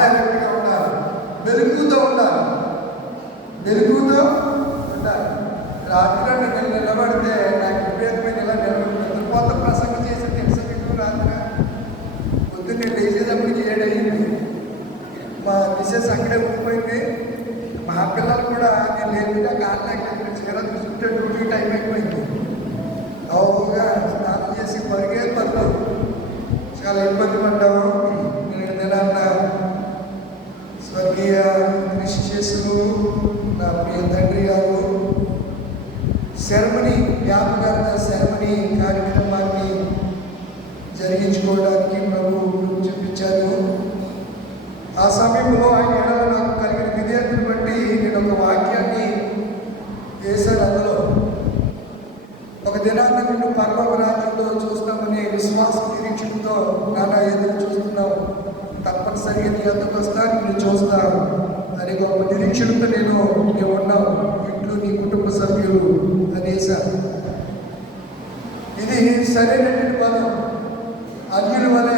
జాగ్రత్తగా ఉండాలి, మెలుగుతూ ఉండాలి, మెలుగుతూ ఉండాలి. రాత్రి నేను నిలబడితే నాకు విపరీతమైన ఇలా నిలబడి కొత్త ప్రసంగం చేసి తెలుసు మీకు. రాత్రి పొద్దున్న నేను లేచేటప్పటికి 7 అయ్యింది. మా మిసెస్ అక్కడే ఉండిపోయింది. మా పిల్లలు కూడా నేను లేకుండా కాంటాక్ట్ చీర చూస్తుంటే డ్యూటీ టైం అయిపోయింది. అవుగా స్నానం చేసి పరుగు చాలా ఇబ్బంది పడ్డాము. నేను నిన్న స్వర్గీయ క్రిస్టియన్స్లు నా ప్రియ తండ్రి గారు సెరమనీ జ్ఞాపకార్థ సెరమనీ కార్యక్రమాన్ని జరిగించుకోవడానికి ప్రభు చూపించారు. ఆ సమయంలో ఆయన ఎడల నాకు కలిగిన విధేయతను బట్టి నేను ఒక వాక్యాన్ని వేశాను. అందులో ఒక దినాన్ని నిన్ను పరలోక రాజ్యంలో చూస్తామని విశ్వాస నిరీక్షణతో నాన్న ఎదురు చూస్తున్నావు, తప్పనిసరిగా నీ అంతకు వస్తాను, నిన్ను చూస్తాను అని ఒక నిరీక్షణతో నీవు ఉన్నావు, ఇంట్లో నీ కుటుంబ సభ్యులు అనేసారు. ఇది సరైనటువంటి పదం. అన్యుల వలె